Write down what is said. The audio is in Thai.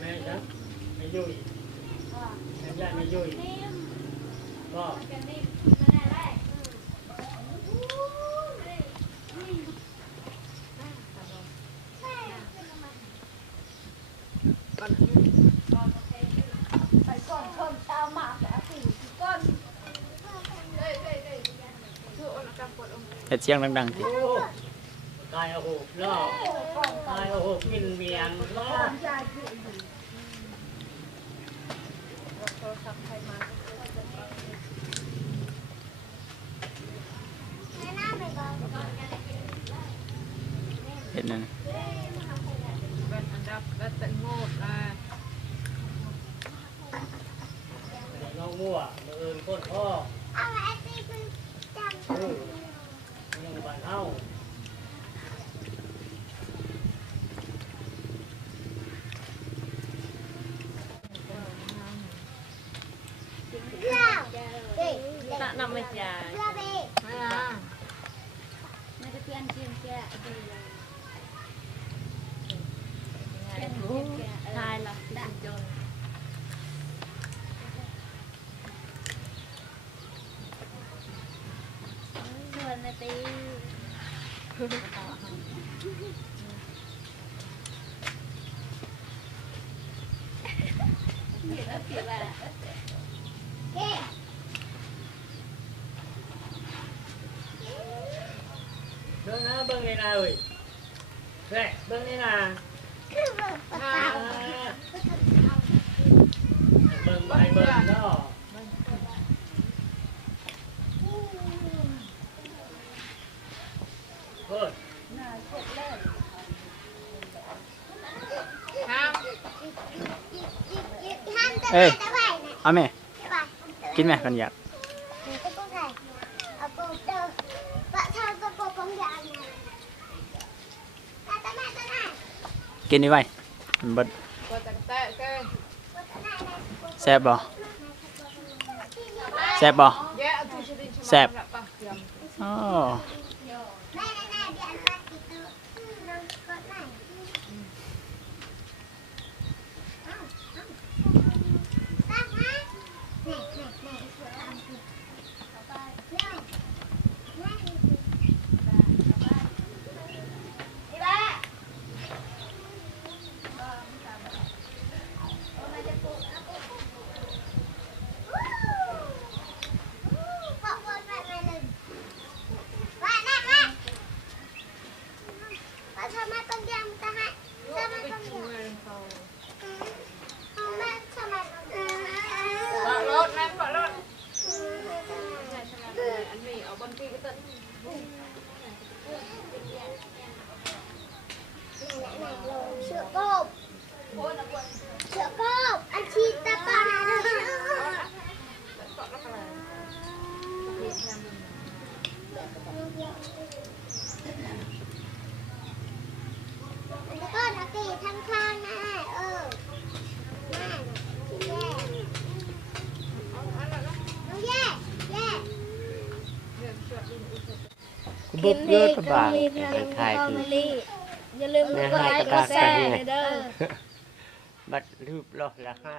แม่ครับไม่ยุ่ยแม่ย่าไม่ยุ่ยก็เฮ็ดเสียงดังๆติ กายเอาหูล่อกายเอาหูกินเมียงล่อ เฮ็ดนั่น เป็นอันดับและแต่โง่น้องมั่วมืออื่นก้นพ่อยังบ้านเฮา tak nak macam. Hai lah, jom. Bưng á, bưng này nào ơi. Nè, bưng này nào. Bưng bài bưng đó. Thôi. Ê, เอาแม่กินแม่กันอยากกินนี่ไว้มันเบิดแซ่บบ่แซ่บบ่แซ่บอ๋อบุกเยอะกระบะขายคือ อย่าลืมกดไลค์กดแชร์เด้อ บัดรูปหล่อละห้า